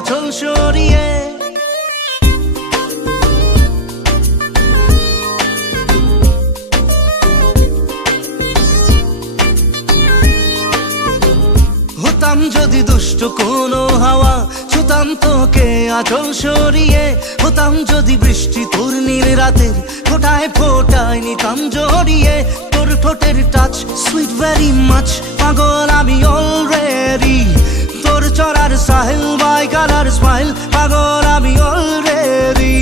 আঁচল সরিয়ে। হতাম যদি দুষ্ট কোনো হাওয়া, ছুতাম তোকে আঁচল সরিয়ে। হতাম যদি বৃষ্টি তোর নীল রাতের ফোটায় ফোটায় নিতাম জড়িয়ে। তোর ঠোঁটের টাচ সুইট ভেরি মাচ, পাগল আমি অলরেডি। তোর চড়ার সাহেল বাই কালার স্মাইল, পাগল আমি অলরেডি।